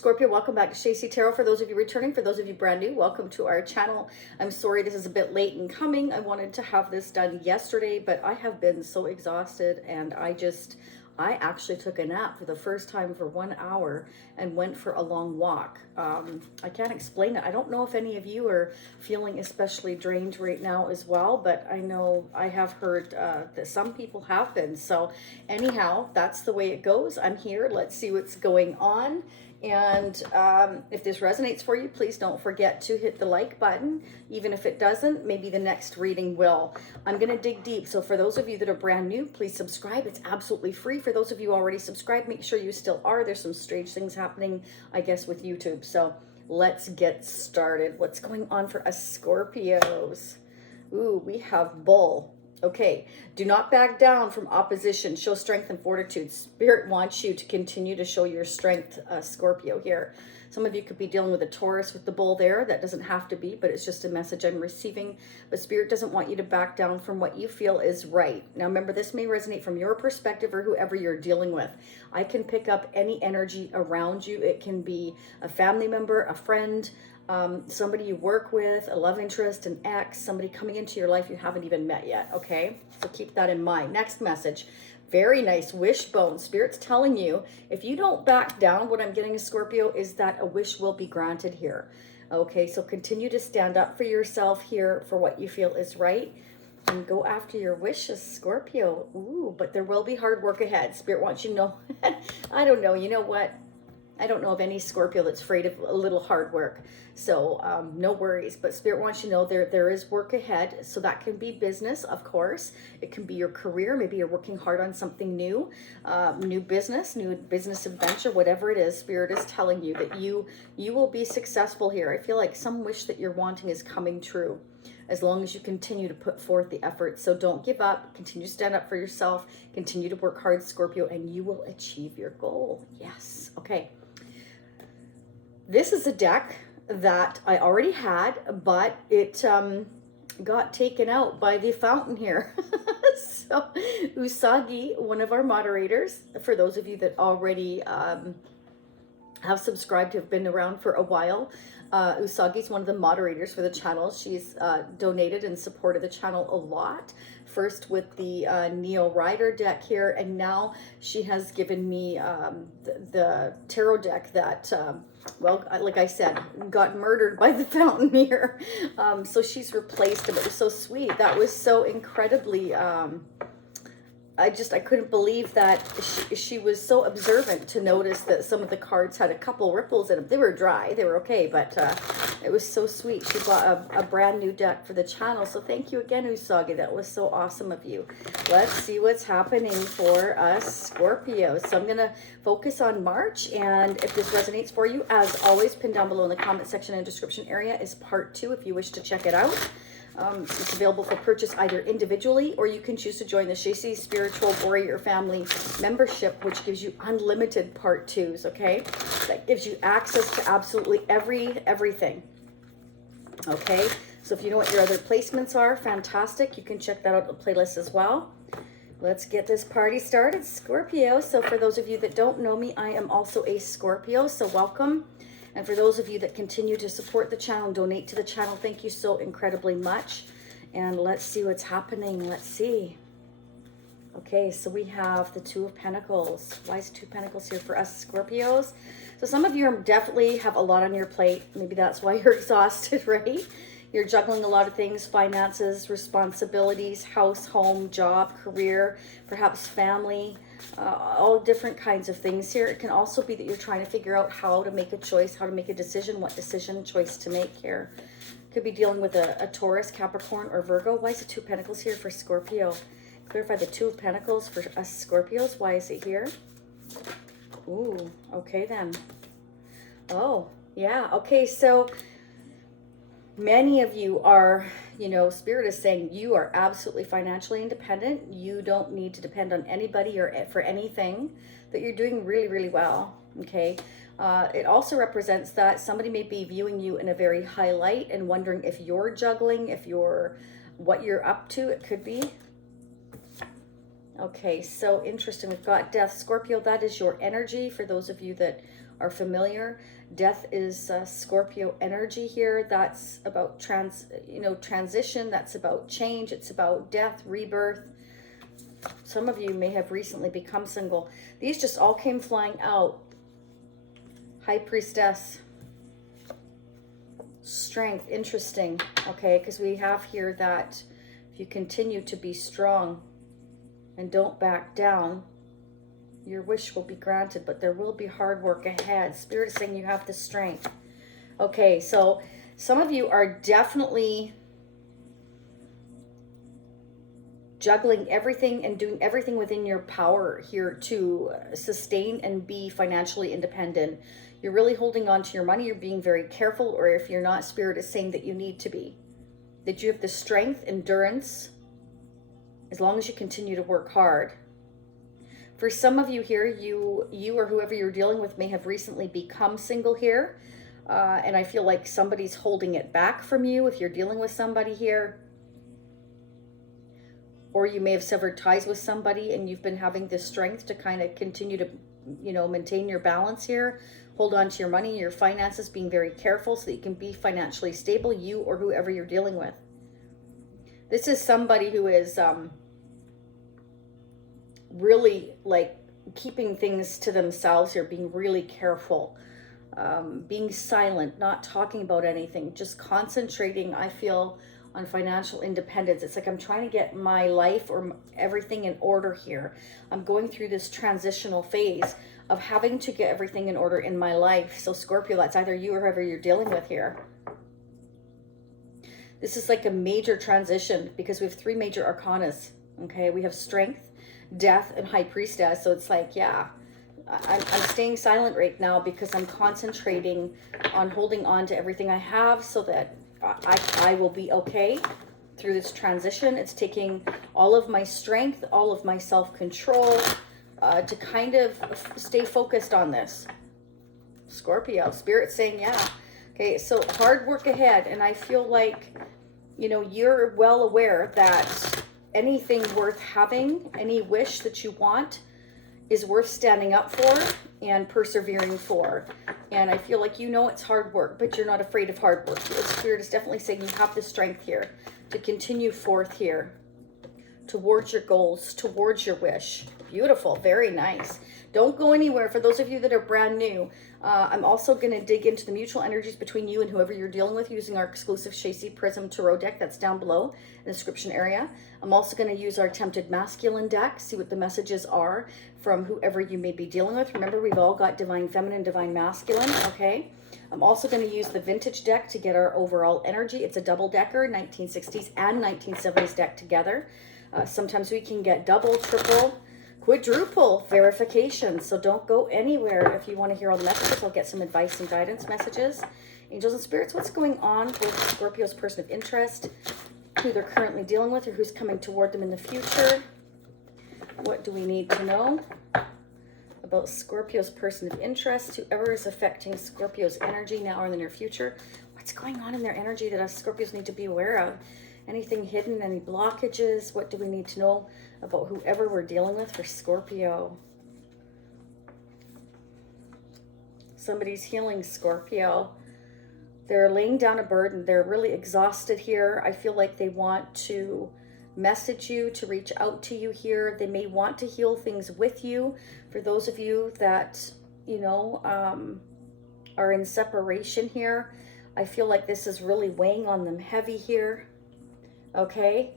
Scorpio, welcome back to Stacey Tarot. For those of you returning, for those of you brand new, welcome to our channel. I'm sorry this is a bit late in coming. I wanted to have this done yesterday, but I have been so exhausted, and I actually took a nap for the first time for 1 hour and went for a long walk. I can't explain it. I don't know if any of you are feeling especially drained right now as well, but I know I have heard that some people have been. So anyhow, that's the way it goes. I'm here. Let's see what's going on. And if this resonates for you, please don't forget to hit the like button. Even if it doesn't, maybe the next reading will. I'm going to dig deep. So for those of you that are brand new, please subscribe. It's absolutely free. For those of you already subscribed, make sure you still are. There's some strange things happening, I guess, with YouTube. So let's get started. What's going on for us Scorpios? Ooh, we have Bull. Okay, do not back down from opposition. Show strength and fortitude. Spirit wants you to continue to show your strength, Scorpio here. Some of you could be dealing with a Taurus with the bull there. That doesn't have to be, but it's just a message I'm receiving. But Spirit doesn't want you to back down from what you feel is right. Now remember, this may resonate from your perspective or whoever you're dealing with. I can pick up any energy around you. It can be a family member, a friend, somebody you work with, a love interest, an ex, somebody coming into your life you haven't even met yet, okay? So keep that in mind. Next message, very nice, wishbone. Spirit's telling you, if you don't back down, what I'm getting, a Scorpio, is that a wish will be granted here. Okay, so continue to stand up for yourself here for what you feel is right and go after your wishes, Scorpio. Ooh, but there will be hard work ahead. Spirit wants you to know, I don't know, you know what? I don't know of any Scorpio that's afraid of a little hard work. So no worries, but Spirit wants you to know there is work ahead. So that can be business, of course. It can be your career. Maybe you're working hard on something new, new business adventure, whatever it is. Spirit is telling you that you will be successful here. I feel like some wish that you're wanting is coming true, as long as you continue to put forth the effort. So don't give up. Continue to stand up for yourself. Continue to work hard, Scorpio, and you will achieve your goal. Yes. Okay. This is a deck that I already had, but it got taken out by the fountain here. So Usagi, one of our moderators, for those of you that already have subscribed, have been around for a while, Usagi's one of the moderators for the channel. She's donated and supported the channel a lot. First with the Neo Rider deck here, and now she has given me the tarot deck that, well, like I said, got murdered by the fountain here. So she's replaced him. It was so sweet. That was so incredibly... I couldn't believe that she was so observant to notice that some of the cards had a couple ripples in them. They were dry, they were okay, but it was so sweet. She bought a brand new deck for the channel. So thank you again, Usagi. That was so awesome of you. Let's see what's happening for us Scorpios. So I'm going to focus on March, and if this resonates for you, as always, pinned down below in the comment section and description area is part 2 if you wish to check it out. It's available for purchase either individually, or you can choose to join the Stacey Spiritual Warrior Family membership, which gives you unlimited part 2s, okay? That gives you access to absolutely everything, okay? So if you know what your other placements are, fantastic. You can check that out in the playlist as well. Let's get this party started, Scorpio. So for those of you that don't know me, I am also a Scorpio, so welcome. And for those of you that continue to support the channel and donate to the channel, thank you so incredibly much. And let's see what's happening. Let's see. Okay, so we have the Two of Pentacles. Why is Two of Pentacles here for us Scorpios? So some of you definitely have a lot on your plate. Maybe that's why you're exhausted, right? You're juggling a lot of things: finances, responsibilities, house, home, job, career, perhaps family, all different kinds of things here. It can also be that you're trying to figure out how to make a choice, how to make a decision, what decision choice to make here. Could be dealing with a Taurus, Capricorn, or Virgo. Why is the Two of Pentacles here for Scorpio? Clarify the Two of Pentacles for us Scorpios. Why is it here? Ooh, okay then. Oh, yeah. Okay, so many of you are, you know, Spirit is saying you are absolutely financially independent. You don't need to depend on anybody or for anything, that you're doing really, really well, okay? It also represents that somebody may be viewing you in a very high light and wondering if you're juggling, if you're, what you're up to. It could be. Okay, so interesting. We've got Death. Scorpio, that is your energy. For those of you that are familiar. Death is Scorpio energy here. That's about transition. That's about change. It's about death, rebirth. Some of you may have recently become single. These just all came flying out. High Priestess. Strength, interesting. Okay, because we have here that if you continue to be strong and don't back down, your wish will be granted, but there will be hard work ahead. Spirit is saying you have the strength. Okay, so some of you are definitely juggling everything and doing everything within your power here to sustain and be financially independent. You're really holding on to your money. You're being very careful, or if you're not, Spirit is saying that you need to be. That you have the strength, endurance, as long as you continue to work hard. For some of you here, you or whoever you're dealing with may have recently become single here. And I feel like somebody's holding it back from you if you're dealing with somebody here. Or you may have severed ties with somebody and you've been having the strength to kind of continue to, maintain your balance here. Hold on to your money, your finances, being very careful so that you can be financially stable, you or whoever you're dealing with. This is somebody who is really like keeping things to themselves here, being really careful, being silent, not talking about anything, just concentrating, I feel, on financial independence. It's like I'm trying to get my life or everything in order here. I'm going through this transitional phase of having to get everything in order in my life. So Scorpio, that's either you or whoever you're dealing with here. This is like a major transition because we have 3 major arcanas. Okay, we have strength, death, and High Priestess. So it's like, yeah, I'm staying silent right now because I'm concentrating on holding on to everything I have so that I will be okay through this transition. It's taking all of my strength, all of my self-control to kind of stay focused on this. Scorpio, Spirit saying, yeah. Okay, so hard work ahead. And I feel like, you're well aware that anything worth having, any wish that you want, is worth standing up for and persevering for. And I feel like it's hard work, but you're not afraid of hard work. The Spirit is definitely saying you have the strength here to continue forth here towards your goals, towards your wish. Beautiful, very nice. Don't go anywhere. For those of you that are brand new, I'm also going to dig into the mutual energies between you and whoever you're dealing with using our exclusive Shacy Prism Tarot deck that's down below in the description area. I'm also going to use our Tempted Masculine deck, see what the messages are from whoever you may be dealing with. Remember, we've all got Divine Feminine, Divine Masculine, okay? I'm also going to use the Vintage deck to get our overall energy. It's a double-decker, 1960s and 1970s deck together. Sometimes we can get double, triple, quadruple verification. So don't go anywhere. If you want to hear all the messages, I'll get some advice and guidance messages. Angels and spirits, what's going on with Scorpio's person of interest, who they're currently dealing with, or who's coming toward them in the future? What do we need to know about Scorpio's person of interest, whoever is affecting Scorpio's energy now or in the near future? What's going on in their energy that us Scorpios need to be aware of? Anything hidden, any blockages? What do we need to know about whoever we're dealing with for Scorpio? Somebody's healing Scorpio. They're laying down a burden. They're really exhausted here. I feel like they want to message you, to reach out to you here. They may want to heal things with you. For those of you that, are in separation here, I feel like this is really weighing on them heavy here. Okay,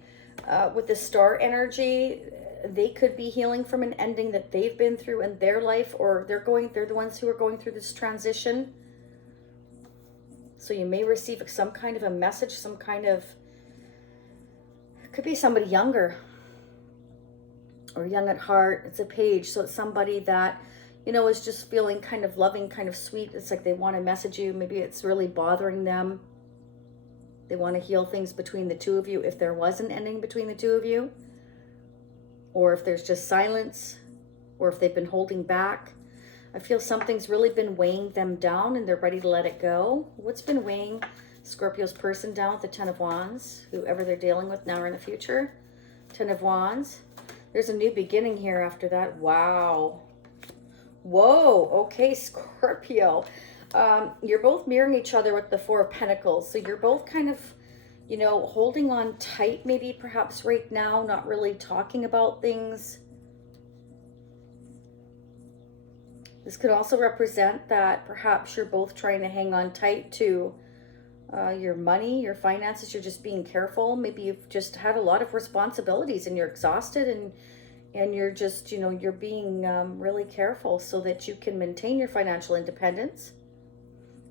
with the star energy, they could be healing from an ending that they've been through in their life, or they're the ones who are going through this transition. So you may receive some kind of a message, it could be somebody younger or young at heart. It's a page, so it's somebody that, is just feeling kind of loving, kind of sweet. It's like they want to message you. Maybe it's really bothering them. They want to heal things between the two of you if there was an ending between the two of you, or if there's just silence, or if they've been holding back. I feel something's really been weighing them down and they're ready to let it go. What's been weighing Scorpio's person down with the Ten of Wands, whoever they're dealing with now or in the future? Ten of Wands. There's a new beginning here after that. Wow. Whoa, okay, Scorpio. You're both mirroring each other with the Four of Pentacles. So you're both kind of, you know, holding on tight maybe perhaps right now, not really talking about things. This could also represent that perhaps you're both trying to hang on tight to your money, your finances. You're just being careful. Maybe you've just had a lot of responsibilities and you're exhausted, and you're just, you know, you're being really careful so that you can maintain your financial independence.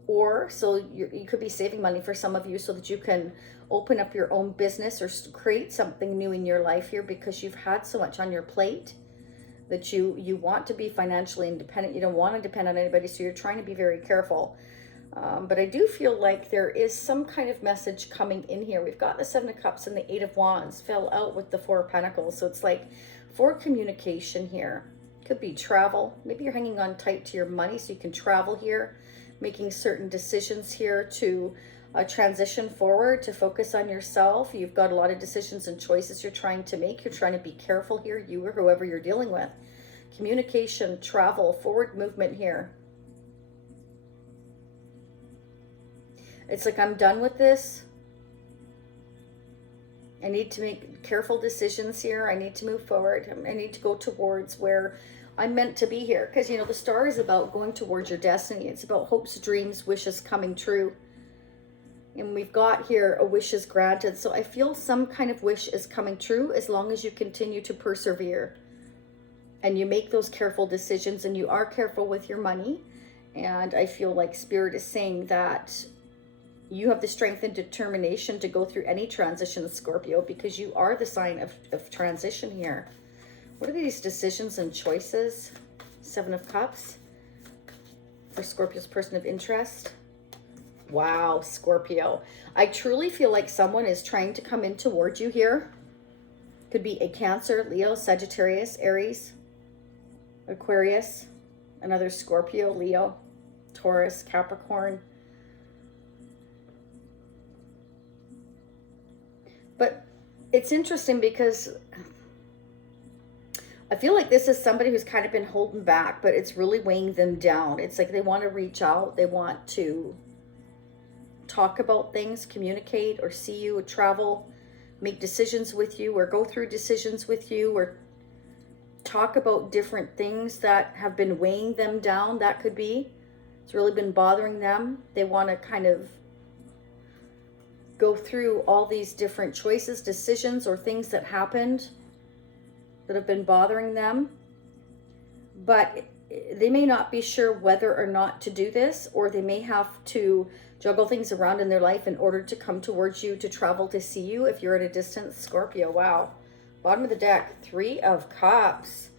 Or so you could be saving money for some of you so that you can open up your own business or create something new in your life here, because you've had so much on your plate that you want to be financially independent. You don't want to depend on anybody, so you're trying to be very careful. But I do feel like there is some kind of message coming in here. We've got the Seven of Cups and the Eight of Wands fell out with the Four of Pentacles. So it's like for communication here. Could be travel. Maybe you're hanging on tight to your money so you can travel here, making certain decisions here to transition forward, to focus on yourself. You've got a lot of decisions and choices you're trying to make. You're trying to be careful here, you or whoever you're dealing with. Communication, travel, forward movement here. It's like, I'm done with this. I need to make careful decisions here. I need to move forward. I need to go towards where I'm meant to be here. Because, you know, the star is about going towards your destiny. It's about hopes, dreams, wishes coming true. And we've got here a wish is granted. So I feel some kind of wish is coming true as long as you continue to persevere. And you make those careful decisions and you are careful with your money. And I feel like Spirit is saying that you have the strength and determination to go through any transition, Scorpio, because you are the sign of transition here. What are these decisions and choices? Seven of Cups for Scorpio's person of interest. Wow, Scorpio. I truly feel like someone is trying to come in towards you here. Could be a Cancer, Leo, Sagittarius, Aries, Aquarius, another Scorpio, Leo, Taurus, Capricorn. But it's interesting because I feel like this is somebody who's kind of been holding back, but it's really weighing them down. It's like they want to reach out. They want to talk about things, communicate, or see you, or travel, make decisions with you, or go through decisions with you, or talk about different things that have been weighing them down. That could be. It's really been bothering them. They want to kind of go through all these different choices, decisions, or things that happened that have been bothering them. But they may not be sure whether or not to do this, or they may have to juggle things around in their life in order to come towards you, to travel to see you if you're at a distance, Scorpio. Wow. Bottom of the deck, Three of Cups.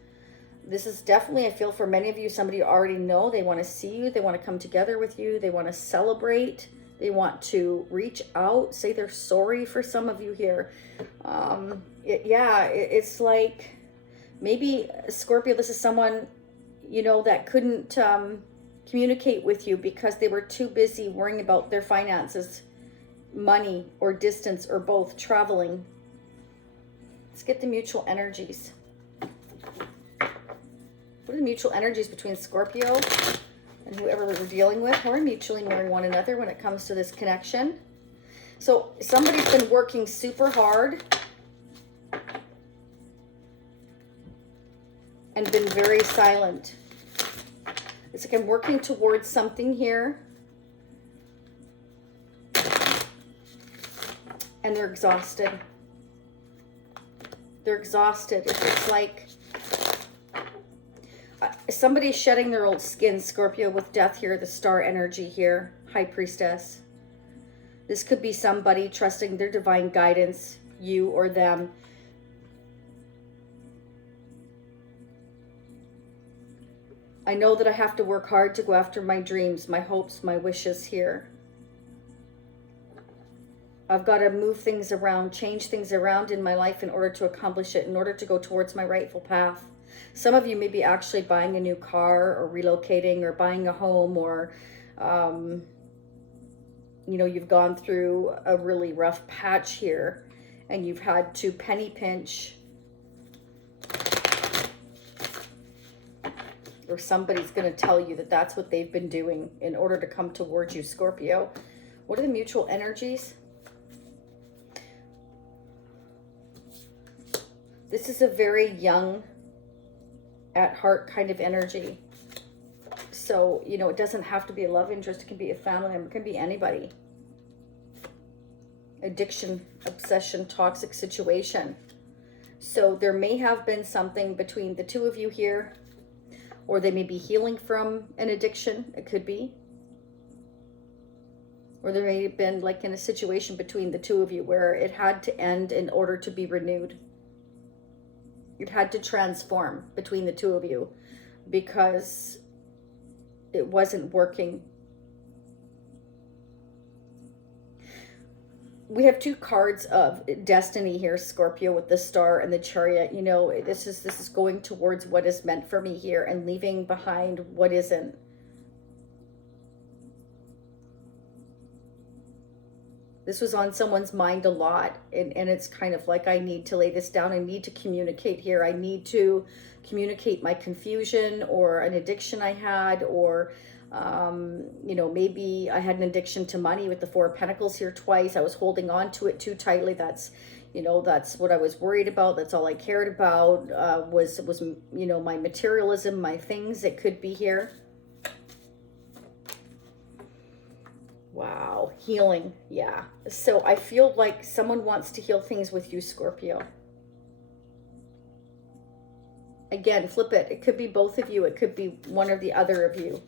This is definitely, I feel for many of you, somebody you already know. They want to see you. They want to come together with you. They want to celebrate. They want to reach out, say they're sorry for some of you here. It's like maybe, Scorpio, this is someone, you know, that couldn't communicate with you because they were too busy worrying about their finances, money, or distance, or both, traveling. Let's get the mutual energies. What are the mutual energies between Scorpio and whoever we're dealing with? We're mutually mirroring one another when it comes to this connection. So somebody's been working super hard and been very silent. It's like I'm working towards something here, and they're exhausted. They're exhausted. It's like somebody's shedding their old skin, Scorpio, with death here, the star energy here, High Priestess. This could be somebody trusting their divine guidance, you or them. I know that I have to work hard to go after my dreams, my hopes, my wishes here. I've got to move things around, change things around in my life in order to accomplish it, in order to go towards my rightful path. Some of you may be actually buying a new car, or relocating, or buying a home, or, you know, you've gone through a really rough patch here and you've had to penny pinch, or somebody's going to tell you that that's what they've been doing in order to come towards you, Scorpio. What are the mutual energies? This is a very young at heart kind of energy. So, you know, it doesn't have to be a love interest. It can be a family member. It can be anybody. Addiction, obsession, toxic situation. So there may have been something between the two of you here, or they may be healing from an addiction. It could be. Or there may have been like in a situation between the two of you where it had to end in order to be renewed. It had to transform between the two of you because it wasn't working. We have two cards of destiny here, Scorpio, with the Star and the Chariot. You know, this is going towards what is meant for me here and leaving behind what isn't. This was on someone's mind a lot, and it's kind of like, I need to lay this down. I need to communicate here. I need to communicate my confusion or an addiction I had, or you know, maybe I had an addiction to money with the Four of Pentacles here twice. I was holding on to it too tightly. That's, you know, that's what I was worried about. That's all I cared about, was, you know, my materialism, my things. It could be here. Wow, healing, yeah. So I feel like someone wants to heal things with you, Scorpio. Again, flip it. It could be both of you. It could be one or the other of you.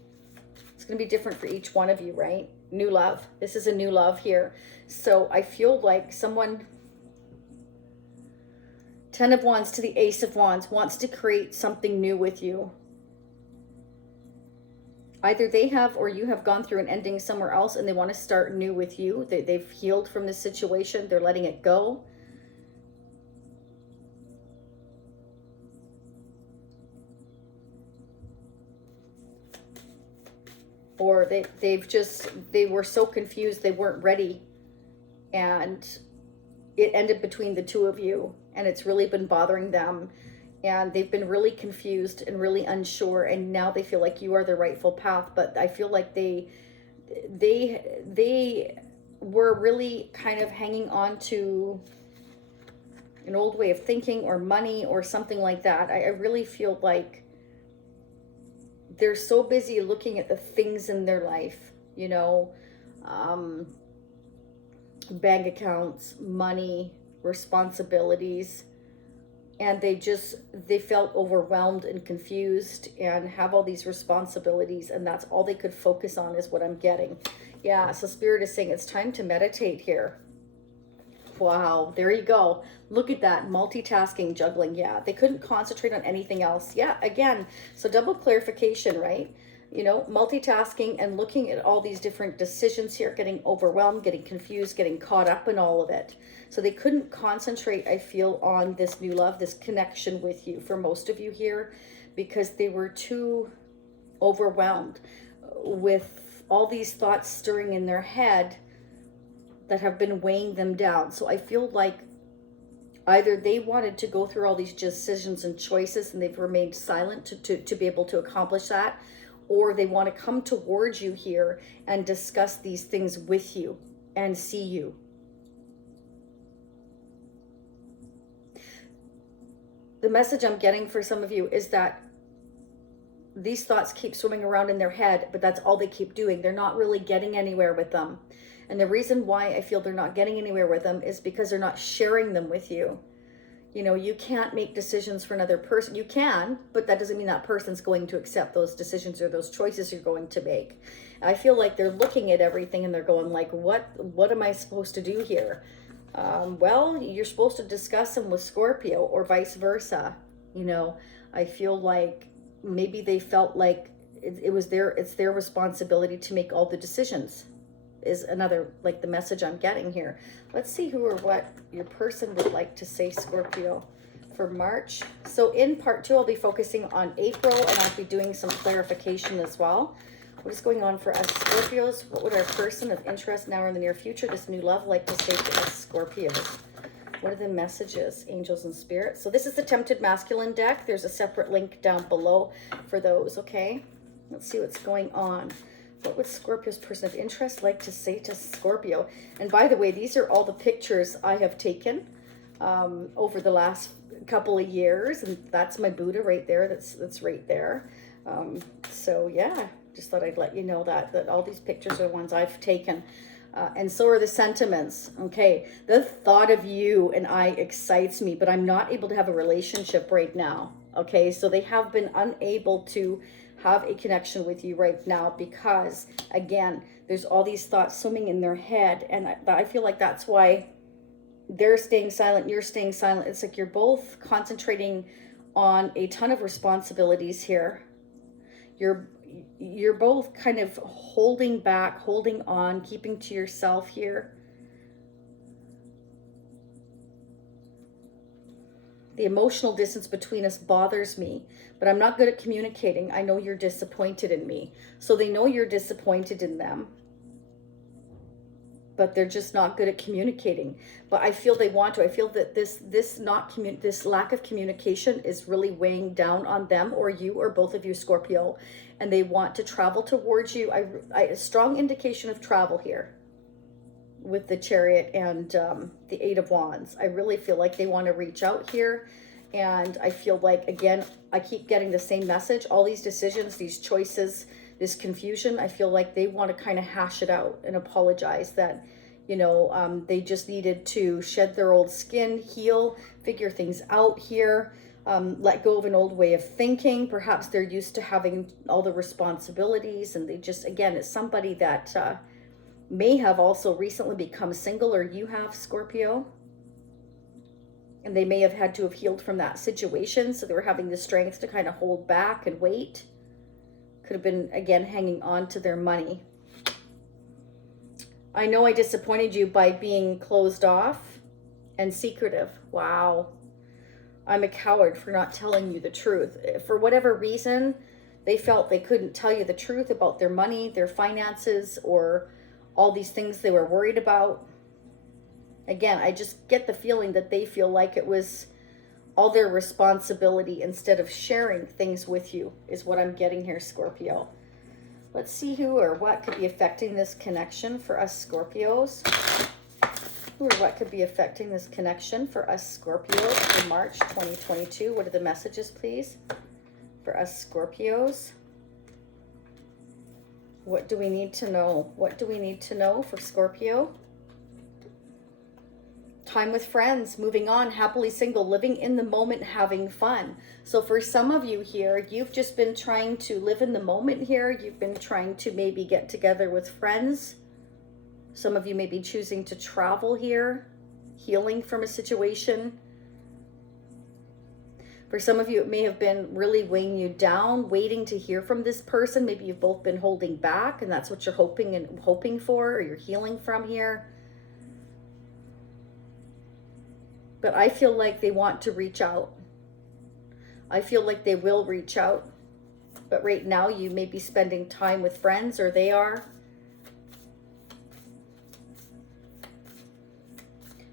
It's going to be different for each one of you, right? New love. This is a new love here. So I feel like someone, Ten of Wands to the Ace of Wands, wants to create something new with you. Either they have or you have gone through an ending somewhere else and they want to start new with you. They've healed from this situation. They're letting it go. Or they were so confused they weren't ready. And it ended between the two of you. And it's really been bothering them. And they've been really confused and really unsure, and now they feel like you are the rightful path. But I feel like they were really kind of hanging on to an old way of thinking or money or something like that. I really feel like they're so busy looking at the things in their life, you know, bank accounts, money, responsibilities. And they felt overwhelmed and confused and have all these responsibilities, and that's all they could focus on is what I'm getting. Yeah, so Spirit is saying it's time to meditate here. Wow, there you go. Look at that, multitasking, juggling. Yeah, they couldn't concentrate on anything else. Yeah, again, so double clarification, right? You know, multitasking and looking at all these different decisions here, getting overwhelmed, getting confused, getting caught up in all of it. So they couldn't concentrate, I feel, on this new love, this connection with you for most of you here, because they were too overwhelmed with all these thoughts stirring in their head that have been weighing them down. So I feel like either they wanted to go through all these decisions and choices and they've remained silent to be able to accomplish that, or they want to come towards you here and discuss these things with you and see you. The message I'm getting for some of you is that these thoughts keep swimming around in their head, but that's all they keep doing. They're not really getting anywhere with them. And the reason why I feel they're not getting anywhere with them is because they're not sharing them with you. You know, you can't make decisions for another person. You can, but that doesn't mean that person's going to accept those decisions or those choices you're going to make. I feel like they're looking at everything and they're going like, what am I supposed to do here? Well, you're supposed to discuss them with Scorpio or vice versa. You know, I feel like maybe they felt like it's their responsibility to make all the decisions, is another, like, the message I'm getting here. Let's see who or what your person would like to say, Scorpio, for March. So in part 2, I'll be focusing on April, and I'll be doing some clarification as well. What is going on for us Scorpios? What would our person of interest now or in the near future, this new love, like to say to us Scorpios? What are the messages, angels and spirits? So this is the Tempted Masculine deck. There's a separate link down below for those, okay? Let's see what's going on. What would Scorpio's person of interest like to say to Scorpio? And by the way, these are all the pictures I have taken over the last couple of years. And that's my Buddha right there. That's right there. So yeah, just thought I'd let you know that all these pictures are ones I've taken. And so are the sentiments. Okay, the thought of you and I excites me, but I'm not able to have a relationship right now. Okay, so they have been unable to have a connection with you right now because, again, there's all these thoughts swimming in their head. And I feel like that's why they're staying silent, you're staying silent. It's like you're both concentrating on a ton of responsibilities here. You're both kind of holding back, holding on, keeping to yourself here. The emotional distance between us bothers me, but I'm not good at communicating. I know you're disappointed in me. So they know you're disappointed in them, but they're just not good at communicating. But I feel they want to. I feel that this lack of communication is really weighing down on them, or you, or both of you, Scorpio, and they want to travel towards you. A strong indication of travel here with the Chariot and the Eight of Wands. I really feel like they want to reach out here. And I feel like, again, I keep getting the same message. All these decisions, these choices, this confusion, I feel like they want to kind of hash it out and apologize that, you know, they just needed to shed their old skin, heal, figure things out here, let go of an old way of thinking. Perhaps they're used to having all the responsibilities, and they just, again, it's somebody that may have also recently become single, or you have, Scorpio, and they may have had to have healed from that situation, so they were having the strength to kind of hold back and wait. Could have been, again, hanging on to their money. I know I disappointed you by being closed off and secretive. Wow. I'm a coward for not telling you the truth. For whatever reason, they felt they couldn't tell you the truth about their money, their finances, or all these things they were worried about. Again, I just get the feeling that they feel like it was all their responsibility instead of sharing things with you, is what I'm getting here, Scorpio. Let's see who or what could be affecting this connection for us Scorpios. Who or what could be affecting this connection for us Scorpios in March 2022? What are the messages, please, for us Scorpios? What do we need to know? What do we need to know for Scorpio? Time with friends, moving on, happily single, living in the moment, having fun. So for some of you here, you've just been trying to live in the moment here. You've been trying to maybe get together with friends. Some of you may be choosing to travel here, healing from a situation. For some of you, it may have been really weighing you down, waiting to hear from this person. Maybe you've both been holding back, and that's what you're hoping for, or you're healing from here. But I feel like they want to reach out. I feel like they will reach out. But right now, you may be spending time with friends, or they are.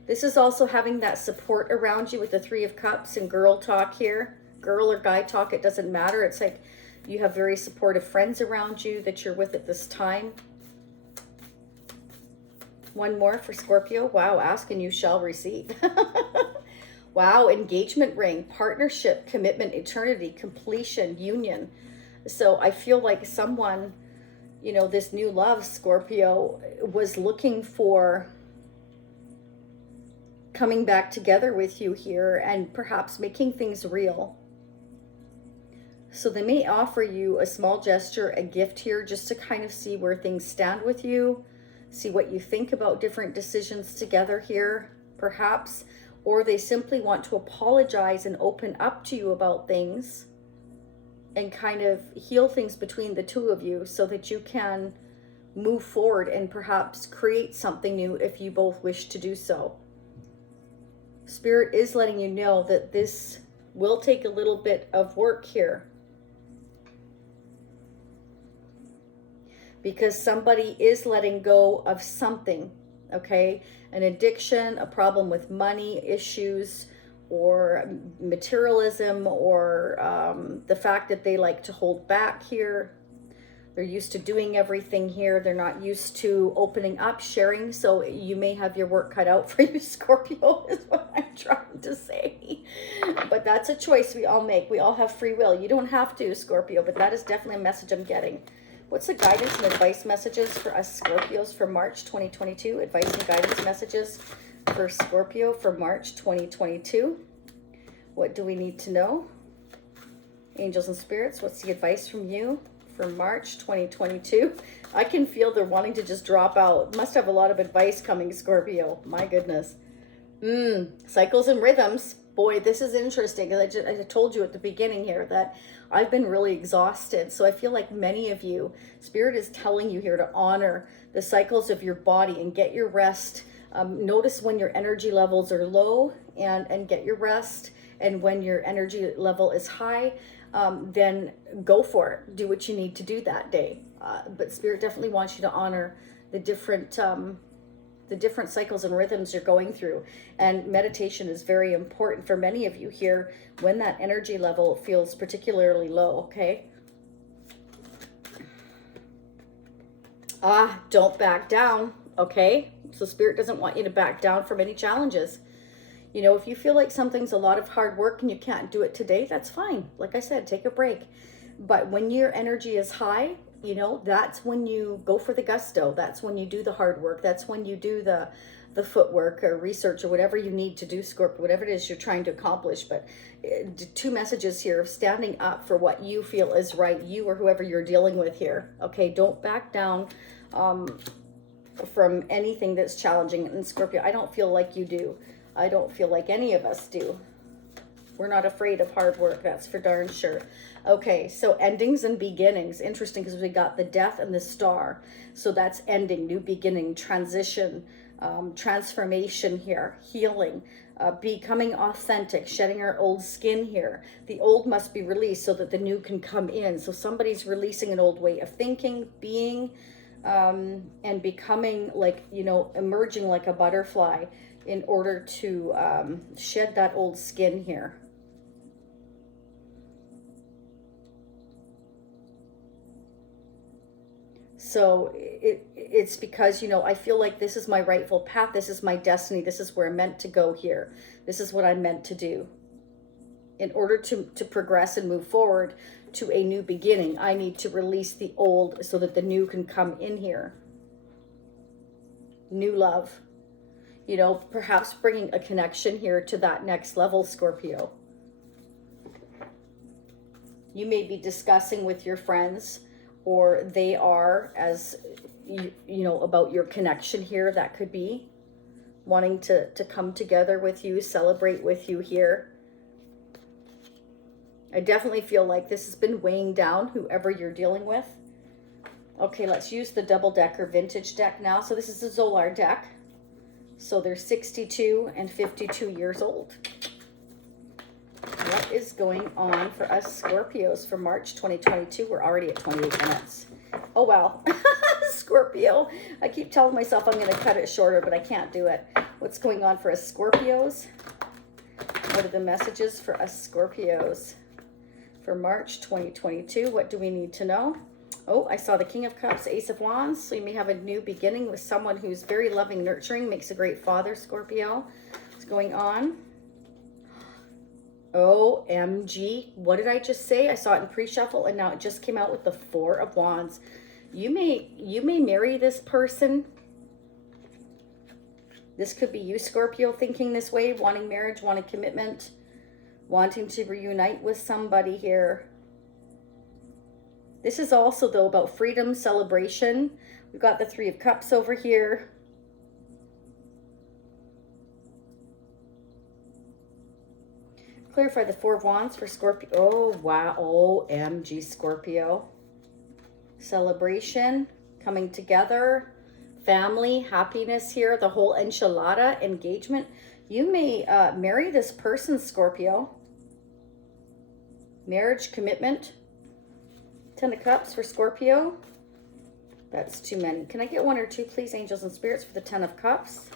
This is also having that support around you with the Three of Cups and girl talk here. Girl or guy talk, it doesn't matter. It's like you have very supportive friends around you that you're with at this time. One more for Scorpio. Wow, ask and you shall receive. Wow, engagement ring, partnership, commitment, eternity, completion, union. So I feel like someone, you know, this new love, Scorpio, was looking for coming back together with you here and perhaps making things real. So they may offer you a small gesture, a gift here, just to kind of see where things stand with you, see what you think about different decisions together here, perhaps. Or they simply want to apologize and open up to you about things and kind of heal things between the two of you so that you can move forward and perhaps create something new if you both wish to do so. Spirit is letting you know that this will take a little bit of work here, because somebody is letting go of something. okay? An addiction, a problem with money issues, or materialism, or the fact that they like to hold back here. They're used to doing everything here. They're not used to opening up, sharing. So you may have your work cut out for you, Scorpio, is what I'm trying to say. But that's a choice we all make. We all have free will. You don't have to, Scorpio, but that is definitely a message I'm getting. What's the guidance and advice messages for us Scorpios for March 2022? Advice and guidance messages for Scorpio for March 2022. What do we need to know? Angels and spirits, what's the advice from you for March 2022? I can feel they're wanting to just drop out. Must have a lot of advice coming, Scorpio. My goodness. Cycles and rhythms. Boy, this is interesting. I told you at the beginning here that I've been really exhausted. So I feel like many of you, Spirit is telling you here to honor the cycles of your body and get your rest. Notice when your energy levels are low and get your rest. And when your energy level is high, then go for it. Do what you need to do that day. But Spirit definitely wants you to honor the different cycles and rhythms you're going through. And meditation is very important for many of you here when that energy level feels particularly low, okay? Don't back down, okay? So Spirit doesn't want you to back down from any challenges. You know, if you feel like something's a lot of hard work and you can't do it today, that's fine. Like I said, take a break. But when your energy is high, you know, that's when you go for the gusto. That's when you do the hard work. That's when you do the footwork or research or whatever you need to do, Scorpio, whatever it is you're trying to accomplish. But two messages here of standing up for what you feel is right, you or whoever you're dealing with here. Okay, don't back down from anything that's challenging. And Scorpio, I don't feel like you do. I don't feel like any of us do. We're not afraid of hard work, that's for darn sure. Okay, so endings and beginnings. Interesting, because we got the Death and the Star. So that's ending, new beginning, transition, transformation here, healing, becoming authentic, shedding our old skin here. The old must be released so that the new can come in. So somebody's releasing an old way of thinking, being, and becoming like, you know, emerging like a butterfly in order to shed that old skin here. So it's because, you know, I feel like this is my rightful path. This is my destiny. This is where I'm meant to go here. This is what I'm meant to do. In order to progress and move forward to a new beginning, I need to release the old so that the new can come in here. New love. You know, perhaps bringing a connection here to that next level, Scorpio. You may be discussing with your friends, or they are, as you know, about your connection here. That could be wanting to come together with you, celebrate with you here. I definitely feel like this has been weighing down whoever you're dealing with. Okay, let's use the double-decker vintage deck now. So this is the Zolar deck. So they're 62 and 52 years old. What is going on for us Scorpios for March 2022? We're already at 28 minutes. Oh, wow. Scorpio. I keep telling myself I'm going to cut it shorter, but I can't do it. What's going on for us Scorpios? What are the messages for us Scorpios for March 2022? What do we need to know? Oh, I saw the King of Cups, Ace of Wands. So you may have a new beginning with someone who's very loving, nurturing, makes a great father, Scorpio. What's going on? OMG. What did I just say? I saw it in pre-shuffle and now it just came out with the Four of Wands. You may marry this person. This could be you, Scorpio, thinking this way, wanting marriage, wanting commitment, wanting to reunite with somebody here. This is also, though, about freedom, celebration. We've got the Three of Cups over here. Clarify the Four of Wands for Scorpio. Oh, wow. OMG, Scorpio. Celebration, coming together, family, happiness here, the whole enchilada, engagement. You may marry this person, Scorpio. Marriage, commitment. Ten of Cups for Scorpio. That's too many. Can I get one or two, please, angels and spirits, for the Ten of Cups?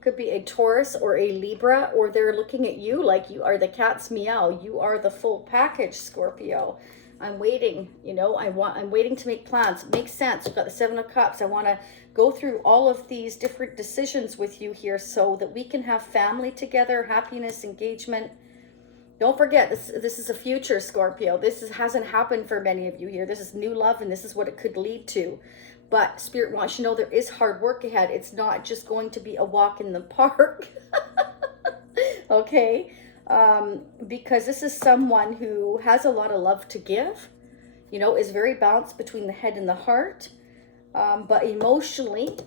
Could be a Taurus or a Libra, or they're looking at you like you are the cat's meow. You are the full package, Scorpio. I'm waiting, you know, I'm waiting to make plans. It makes sense. We've got the Seven of Cups. I want to go through all of these different decisions with you here so that we can have family together, happiness, engagement. Don't forget, this is a future, Scorpio. Hasn't happened for many of you here. This is new love, and this is what it could lead to. But Spirit wants you to know there is hard work ahead. It's not just going to be a walk in the park. Okay? Because this is someone who has a lot of love to give, you know, is very balanced between the head and the heart. But emotionally,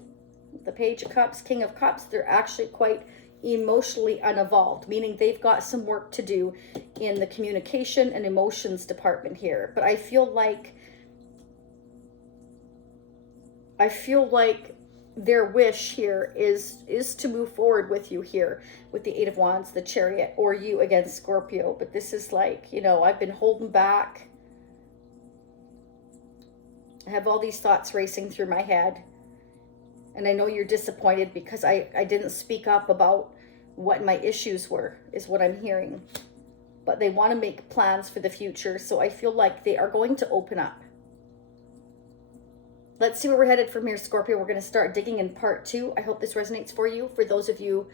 the Page of Cups, King of Cups, they're actually quite emotionally unevolved, meaning they've got some work to do in the communication and emotions department here. But I feel like their wish here is to move forward with you here with the Eight of Wands, the Chariot, or you against Scorpio. But this is like, you know, I've been holding back. I have all these thoughts racing through my head. And I know you're disappointed because I didn't speak up about what my issues were, is what I'm hearing. But they want to make plans for the future. So I feel like they are going to open up. Let's see where we're headed from here, Scorpio. We're going to start digging in part 2. I hope this resonates for you. For those of you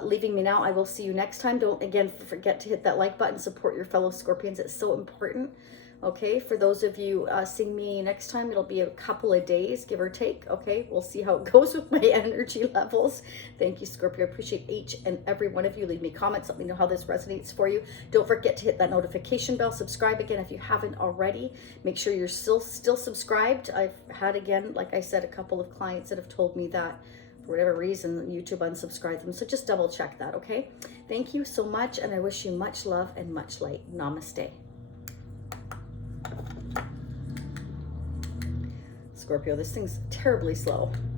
leaving me now, I will see you next time. Don't, again, forget to hit that like button. Support your fellow Scorpions. It's so important. Okay, for those of you seeing me next time, it'll be a couple of days, give or take. Okay, we'll see how it goes with my energy levels. Thank you, Scorpio. I appreciate each and every one of you. Leave me comments. Let me know how this resonates for you. Don't forget to hit that notification bell. Subscribe again if you haven't already. Make sure you're still subscribed. I've had, again, like I said, a couple of clients that have told me that for whatever reason, YouTube unsubscribed them. So just double check that, okay? Thank you so much, and I wish you much love and much light. Namaste. Scorpio, this thing's terribly slow.